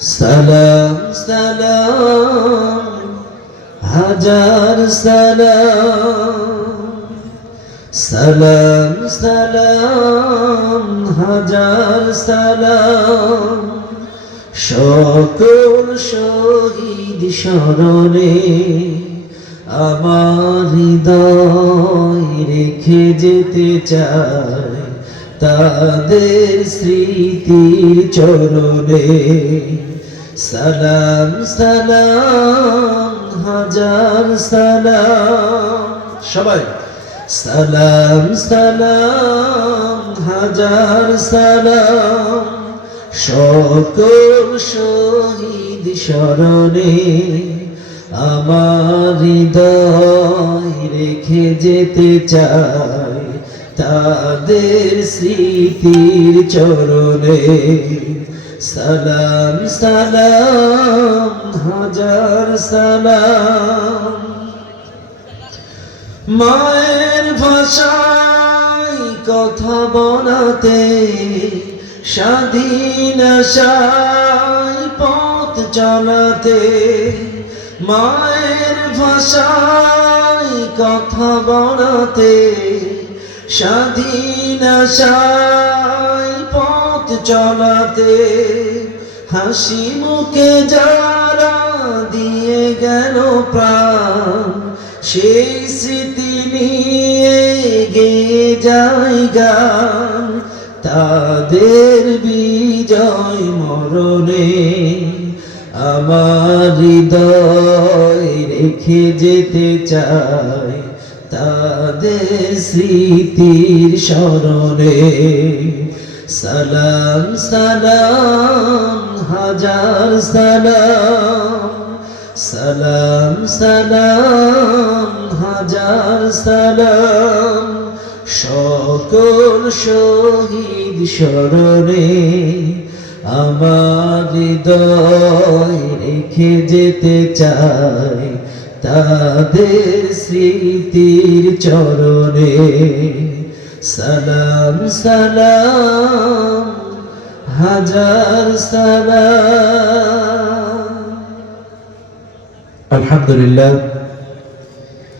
সালাম সালাম হাজার সালাম, সালাম সালাম হাজার সালাম, সকল শহীদ স্মরণে আমার হৃদয় রেখে যেতে চাই তাদের স্মৃতির চরণে। সালাম সালাম হাজার সালাম, সবাই সালাম সালাম হাজার সালাম, সকল শহীদ স্মরণে আমার হৃদয় রেখে যেতে চাই তাদের স্মৃতির চরণে। সালাম সালাম হাজার সালাম। মায়ের ভাষায় কথা বলাতে, স্বাধীন আশায় পথ চলাতে, মায়ের ভাষায় কথা বলাতে, স্বাধীন আশায় পথ চলাতে, হাসি মুখে যারা দিয়ে গেল প্রাণ, সেই স্মৃতি নিয়ে গেয়ে যায় গান তাদের বিজয় মরণে। আমার হৃদয় রেখে যেতে চাই তাদের স্মৃতির স্মরণে। সালাম সালাম হাজার সালাম, সালাম সালাম হাজার সালাম, সকল শহীদ স্মরণে আমার হৃদয় রেখে যেতে চাই তাদের স্মৃতির চরণে। সালাম সালাম হাজার সালাম। আলহামদুলিল্লাহ।